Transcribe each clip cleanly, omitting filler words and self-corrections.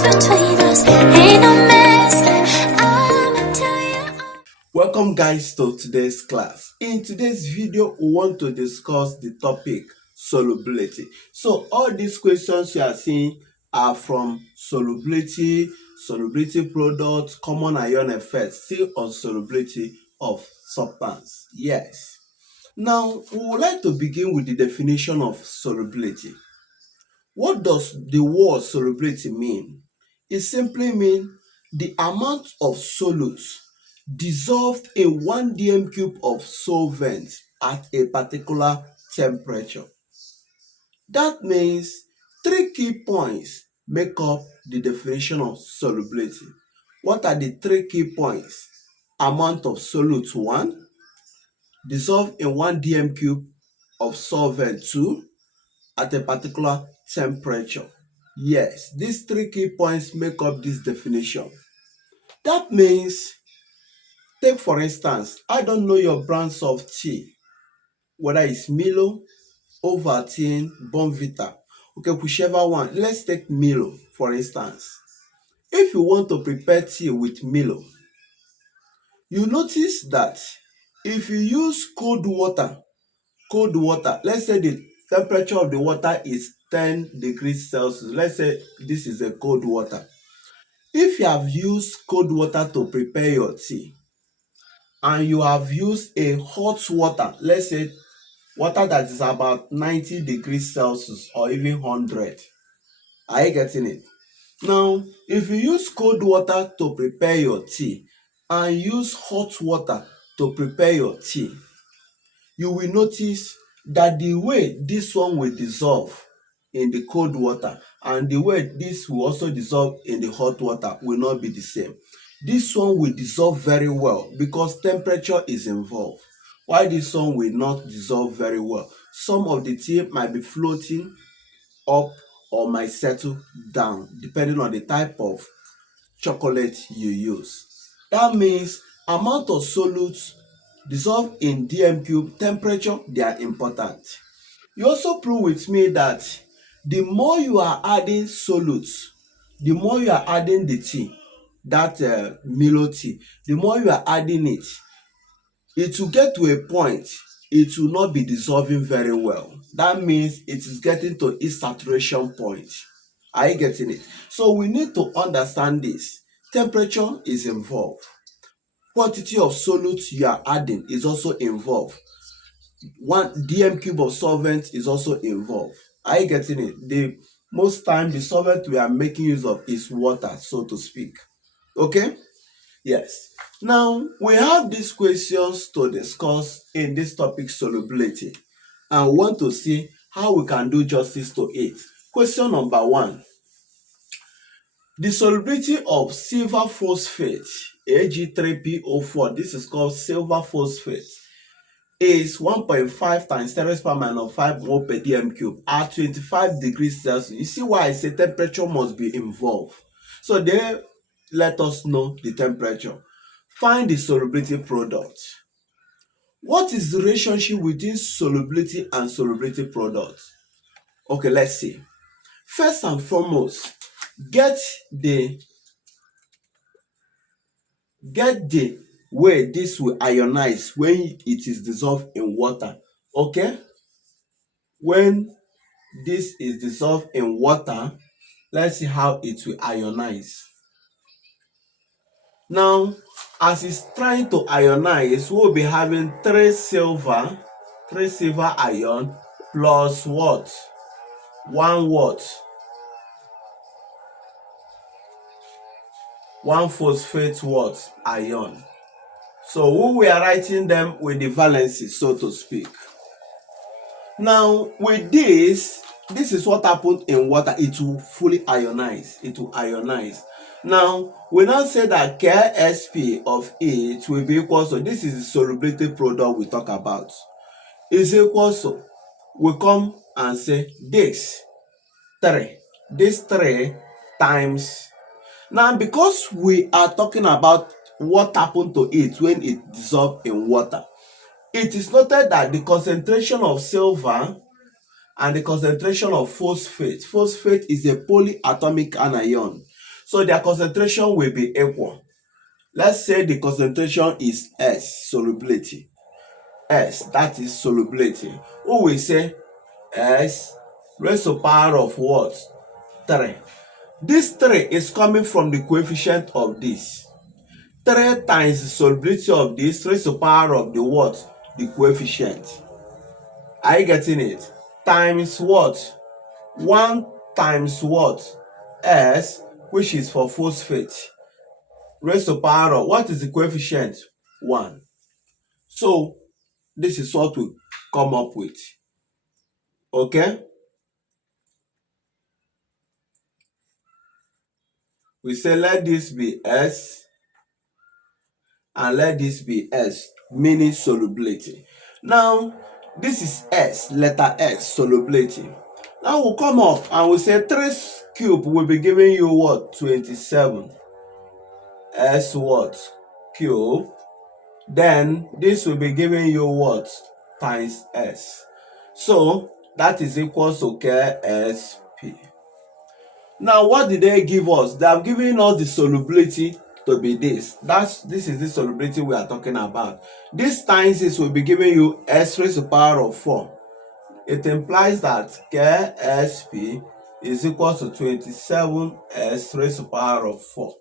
distance between us ain't no mistake. I'ma tell you. Welcome guys to today's class. In today's video, we want to discuss the topic solubility. So all these questions you are seeing are from solubility, solubility products, common ion effects, still on solubility of substance. Yes. Now, we would like to begin with the definition of solubility. What does the word solubility mean? It simply means the amount of solutes dissolved in 1 dm cube of solvent at a particular temperature. That means three key points make up the definition of solubility. What are the three key points? Amount of solute 1, dissolved in 1 dm cube of solvent 2, at a particular temperature. Yes, these three key points make up this definition. That means, take for instance, I don't know your brands of tea, whether it's Milo, Ovaltine, Bonvita. Okay, whichever one. Let's take Milo for instance. If you want to prepare tea with Milo, you notice that if you use cold water, let's say the temperature of the water is 10 degrees Celsius. Let's say this is a cold water. If you have used cold water to prepare your tea and you have used a hot water, let's say water that is about 90 degrees Celsius or even 100, are you getting it? Now, if you use cold water to prepare your tea and use hot water to prepare your tea, you will notice that the way this one will dissolve in the cold water and the way this will also dissolve in the hot water will not be the same. This one will dissolve very well because temperature is involved, while this one will not dissolve very well. Some of the tea might be floating up or might settle down depending on the type of chocolate you use. That means amount of solutes dissolved in dm cube, temperature, they are important. You also prove with me that the more you are adding solutes, the more you are adding the tea, that Milo tea, the more you are adding it, it will get to a point it will not be dissolving very well. That means it is getting to its saturation point. Are you getting it? So we need to understand this. Temperature is involved. Quantity of solutes you are adding is also involved. 1 dm cube of solvent is also involved. Are you getting it? The most time the solvent we are making use of is water, so to speak. Okay? Yes. Now we have these questions to discuss in this topic solubility and want to see how we can do justice to it. Question number 1. The solubility of silver phosphate, Ag3PO4, this is called silver phosphate, is 1.5 times 10⁻⁵ mole per dm cube at 25 degrees Celsius. You see why I say temperature must be involved. So there, let us know the temperature. Find the solubility product. What is the relationship between solubility and solubility product? Okay, let's see. First and foremost, get the way this will ionize when it is dissolved in water. Okay? When this is dissolved in water, let's see how it will ionize. Now, as it's trying to ionize, we'll be having 3 silver ion plus what? 1 what? 1 phosphate what? Ion. So we are writing them with the valency, so to speak. Now, with this is what happened in water. It will fully ionize. It will ionize. Now, we now say that Ksp of it will be equal to, this is the solubility product we talk about, is equal to, we come and say this 3 times. Now, because we are talking about what happened to it when it dissolved in water, it is noted that the concentration of silver and the concentration of phosphate is a polyatomic anion. So their concentration will be equal. Let's say the concentration is S, solubility. S, that is solubility. We will say S raised to power of what? 3. This 3 is coming from the coefficient of this. 3 times the solubility of this raised to power of the what? The coefficient. Are you getting it? Times what? 1 times what? S, which is for phosphate. Raised to power of, what is the coefficient? 1. So, this is what we come up with. Okay? We say let this be S and let this be S, meaning solubility. Now, this is S, letter S, solubility. Now we'll come up and we say 3 cube will be giving you what? 27. S what? Cube. Then this will be giving you what? Times S. So that is equal to KSP. Now what did they give us? They have given us the solubility to be this. This is the solubility we are talking about. This times this will be giving you S raised to the power of 4. It implies that KSP is equal to 27 S raised to the power of 4.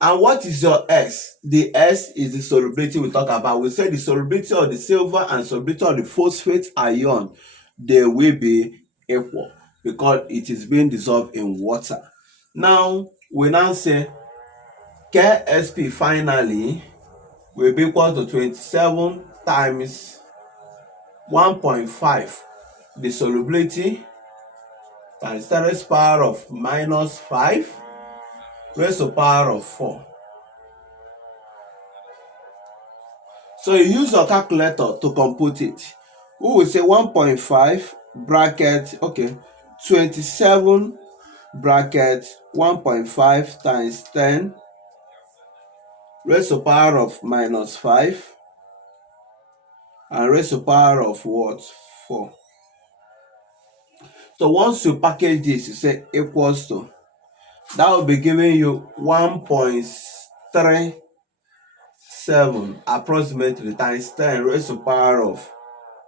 And what is your S? The S is the solubility we talk about. We say the solubility of the silver and solubility of the phosphate ion, they will be equal because it is being dissolved in water. Now, we now say KSP finally will be equal to 27 times 1.5, the solubility, times 10 raised to the power of minus 5 raised to the power of 4. So you use your calculator to compute it. We will say 1.5 bracket, 27 bracket 1.5 times 10 raised to the power of minus 5 and raised to the power of what? 4. So once you package this, you say equals to, that will be giving you 1.37 approximately times 10 raised to the power of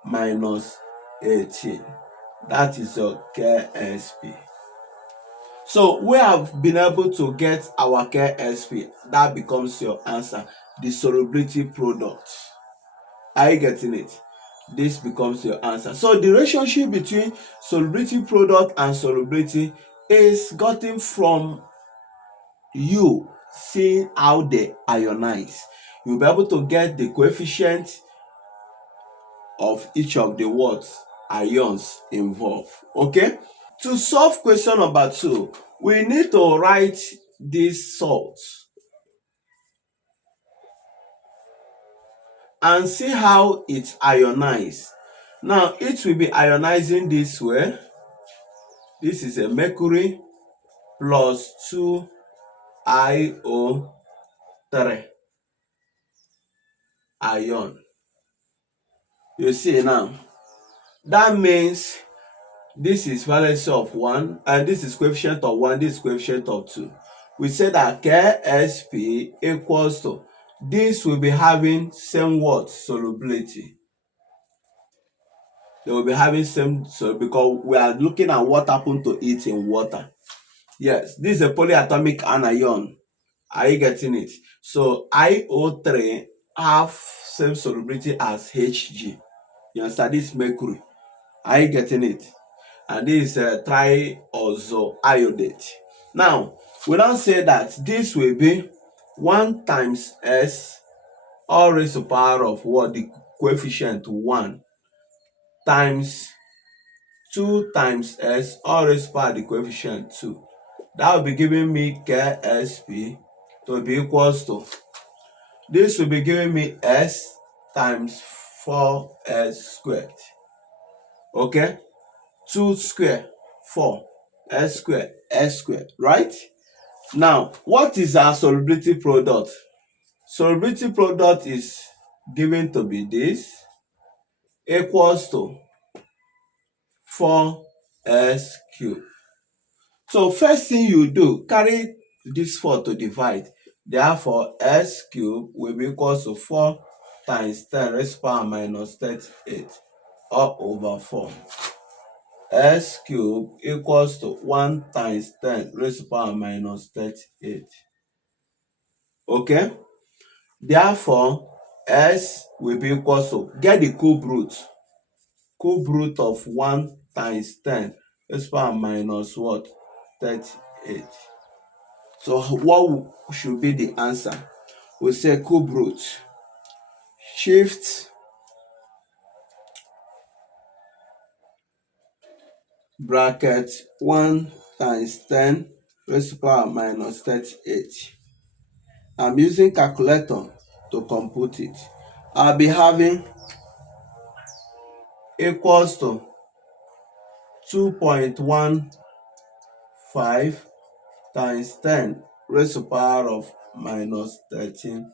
minus 18. That is your KSP. So we have been able to get our KSP. That becomes your answer. The solubility product. Are you getting it? This becomes your answer. So the relationship between solubility product and solubility is gotten from you seeing how they ionize. You'll be able to get the coefficient of each of the words ions involved. Okay? To solve question number 2, we need to write this salt and see how it ionizes. Now, it will be ionizing this way. This is a mercury plus 2IO3 ion. You see now, that means this is valency of 1 and this is coefficient of 1, this is coefficient of 2. We say that KSP equals to, this will be having same what? Solubility. They will be having same, so because we are looking at what happened to it in water. Yes, this is a polyatomic anion. Are you getting it? So IO3 have same solubility as Hg. You understand? This mercury. Are you getting it? And this is triazoiodate. Now, we now say that this will be 1 times S all raised to the power of what? The coefficient 1 times 2 times S all raised to the power of the coefficient 2. That will be giving me KSP to be equals to, this will be giving me S times 4S squared. Okay? 2 square 4 S square S square, right? Now, what is our solubility product? Solubility product is given to be this, equals to 4S cubed. So first thing you do, carry this 4 to divide. Therefore, s cube will be equal to 4 times 10 raised to power minus 38 all over 4. S cube equals to 1 times 10 raised to power minus 38. Okay? Therefore, s will be equal to, get the cube root. Cube root of 1 times 10 raised to power minus what? 38. So what should be the answer? We say cube root. Shift bracket 1 times 10 raised to power minus 38. I'm using calculator to compute it. I'll be having equals to 2.15 times 10 raised to power of minus 13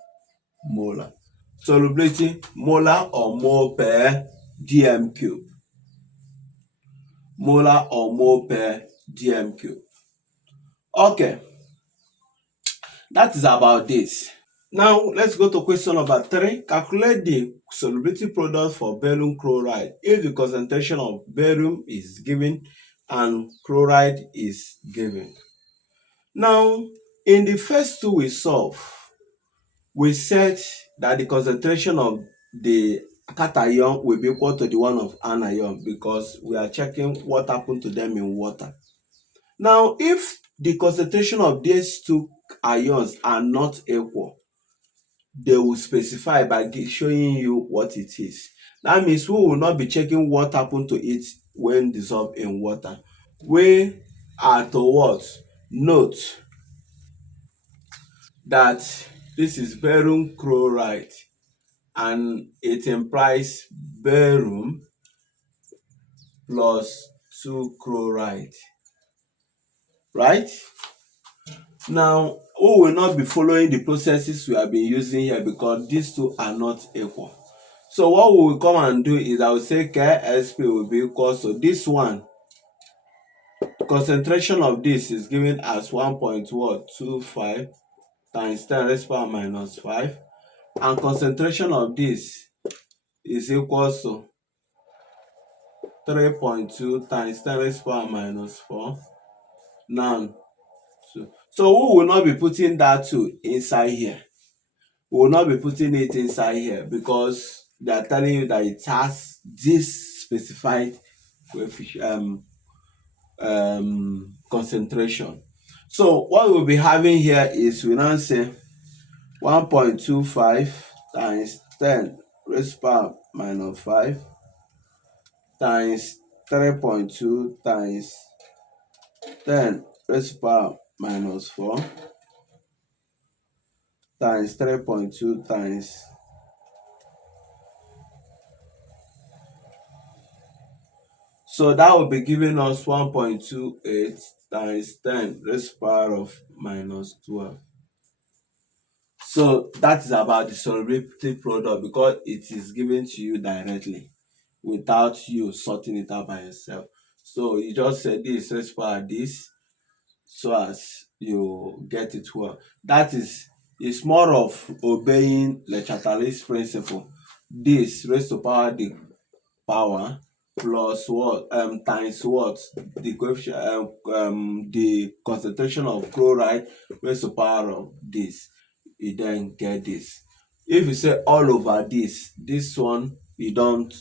molar. Solubility, molar or mole per dm cube. Molar or mole per dm cube. Okay, that is about this. Now let's go to question number 3. Calculate the solubility product for barium chloride if the concentration of barium is given and chloride is given. Now in the first two we solve, we said that the concentration of the cation will be equal to the one of anion because we are checking what happened to them in water. Now if the concentration of these two ions are not equal, they will specify by showing you what it is. That means we will not be checking what happened to it when dissolved in water. We are to what? Note that this is barium chloride and it implies barium plus 2 chloride, right? Now we will not be following the processes we have been using here because these two are not equal. So what we will come and do is I will say KSP will be equal to this one. Concentration of this is given as 1.25 times 10 raised to power minus 5, and concentration of this is equal to 3.2 times 10 raised to power minus 4. Now, so we will not be putting that 2 inside here. We will not be putting it inside here because they are telling you that it has this specified concentration. So what we'll be having here is we now say 1.25 times 10 raised to power minus 5 times 3.2 times 10 raised to power minus 4 times 3.2 times so that will be giving us 1.28 times 10 raised to power of minus 12. So that is about the solubility product because it is given to you directly without you sorting it out by yourself. So you just say this raised to power this so as you get it well. That is, it's more of obeying Le Chatelain's principle. This raised to power the power plus what times what the coefficient the concentration of chloride raised to power of this, you then get this. If you say all over this one you don't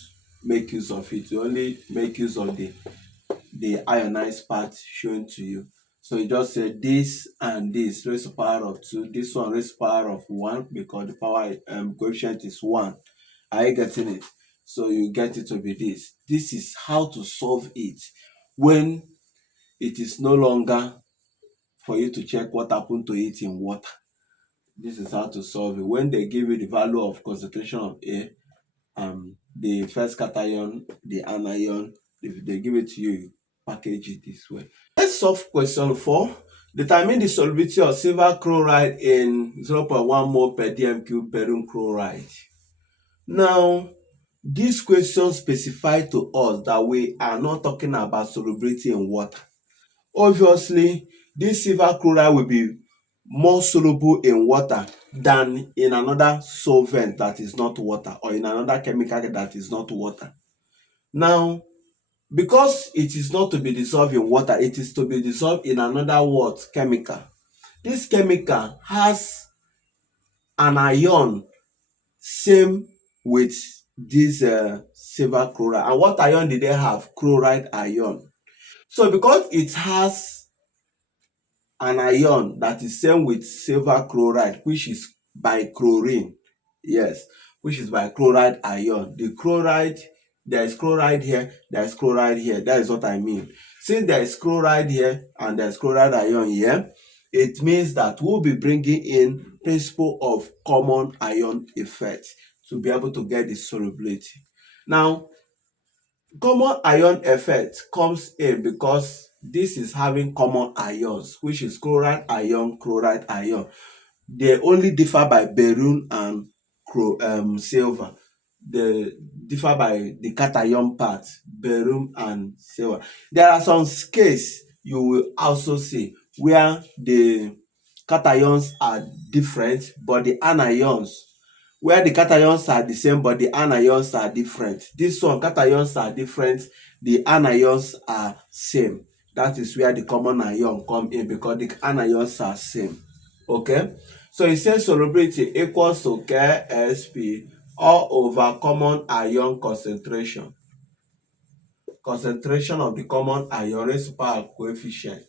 make use of it, you only make use of the ionized part shown to you. So you just say this and this raised to power of 2, this one raised to power of 1 because the power coefficient is 1. Are you getting it? So you get it to be this. This is how to solve it when it is no longer for you to check what happened to it in water. This is how to solve it. When they give you the value of concentration of A, the first cation, the anion, if they give it to you, you package it this way. Let's solve question 4. Determine the solubility of silver chloride in 0.1 mole per dm cube barium chloride. Now, this question specifies to us that we are not talking about solubility in water. obviously this silver chloride will be more soluble in water than in another solvent that is not water, or in another chemical that is not water. Now, because it is not to be dissolved in water, it is to be dissolved in another what? Chemical. This chemical has an ion same with this silver chloride. And what ion did they have? Chloride ion. So because it has an ion that is same with silver chloride, which is by chlorine, yes, which is by chloride ion. The chloride, there is chloride here, there is chloride here. That is what I mean. Since there is chloride here and there is chloride ion here, it means that we'll be bringing in principle of common ion effect to be able to get the solubility. Now, common ion effect comes in because this is having common ions, which is chloride ion, chloride ion. They only differ by barium and silver. They differ by the cation part, barium and silver. There are some cases you will also see where the cations are different, but the anions, where the cations are the same but the anions are different. This one, cations are different, the anions are same. That is where the common ion come in, because the anions are same. Okay, so it says solubility equals to Ksp all over common ion concentration. Concentration of the common ion raised to power coefficient.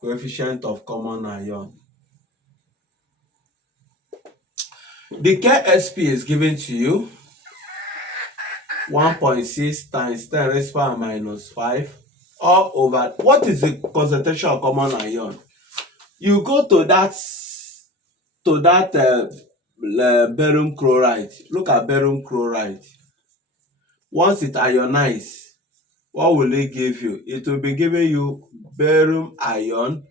Coefficient of common ion. The Ksp is given to you 1.6 times 10 raised to power minus 5 all over. What is the concentration of common ion? You go to that barium chloride. Look at barium chloride. Once it ionize, what will it give you? It will be giving you barium ion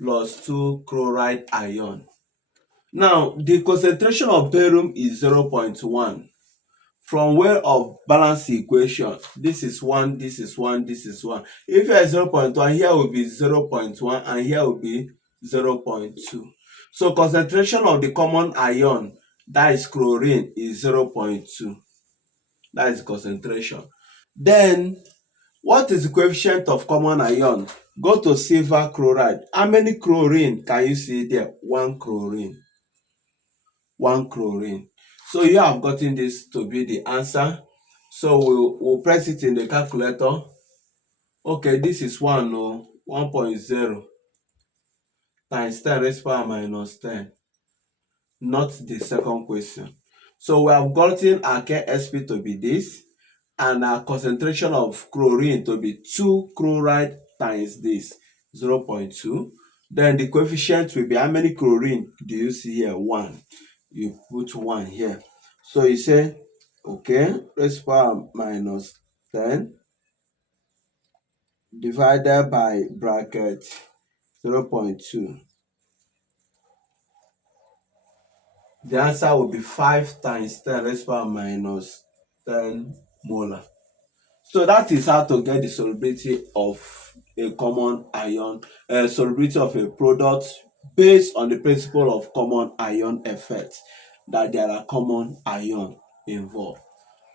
plus 2 chloride ion. Now, the concentration of barium is 0.1. From way of balance equation, this is 1, this is 1, this is 1. If here is 0.1, here will be 0.1 and here will be 0.2. So concentration of the common ion, that is chlorine, is 0.2. That is concentration. Then, what is the coefficient of common ion? Go to silver chloride. How many chlorine can you see there? 1 chlorine. 1 chlorine. So you have gotten this to be the answer. So we'll press it in the calculator. Okay, this is 1.0 times 10 raised to power minus 10. Not the second question. So we have gotten our Ksp to be this, and our concentration of chlorine to be 2 chloride times this, 0.2. Then the coefficient will be, how many chlorine do you see here? 1. You put 1 here. So you say, okay, raised to power minus 10 divided by bracket 0.2. The answer will be 5 times 10 raised to power minus 10 molar. So that is how to get the solubility of a common ion, solubility of a product based on the principle of common ion effect, that there are common ion involved.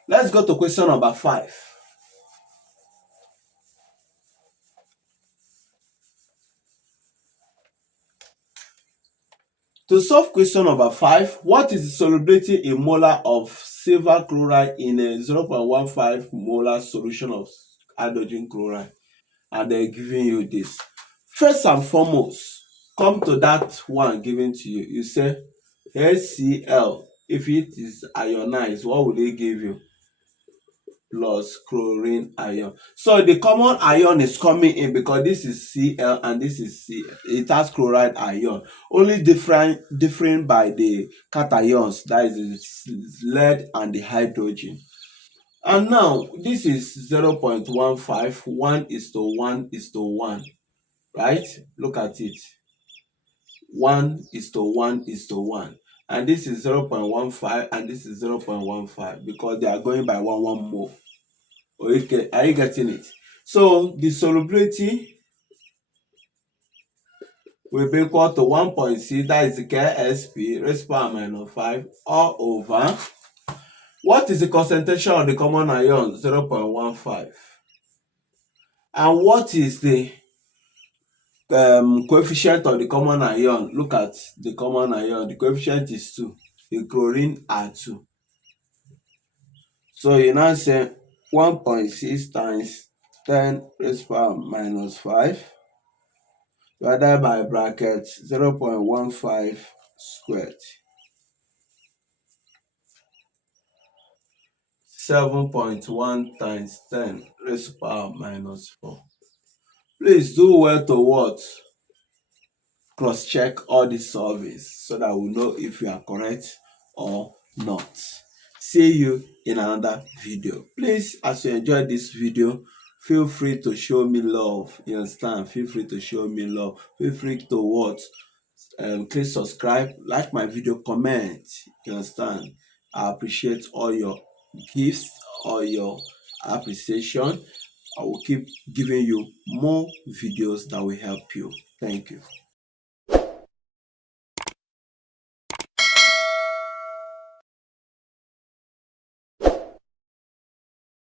Let's go to question number 5. To solve question number 5, what is the solubility in molar of silver chloride in a 0.15 molar solution of hydrogen chloride? And they're giving you this. First and foremost, come to that one given to you. You say HCl. If it is ionized, what will it give you? Plus chlorine ion. So the common ion is coming in because this is Cl and this is Cl. It has chloride ion. Only different by the cations, that is lead and the hydrogen. And now this is 0.15, 1:1:1, right? Look at it. 1:1:1. And this is 0.15 and this is 0.15 because they are going by 1 mole. Okay, are you getting it? So the solubility will be equal to 1.6, that is the Ksp raised to power minus 5, all over. What is the concentration of the common ion? 0.15. And what is the coefficient of the common ion? Look at the common ion. The coefficient is 2. The chlorine are 2. So you now say 1.6 times 10 raised to power minus 5 divided by bracket 0.15 squared. 7.1 times 10 raised to power minus 4. Please do well to what? Cross-check all these surveys so that we know if you are correct or not. See you in another video. Please, as you enjoyed this video, feel free to show me love. You understand? Feel free to show me love. Feel free to what? Click subscribe, like my video, comment. You understand? I appreciate all your gifts, all your appreciation. I will keep giving you more videos that will help you. Thank you.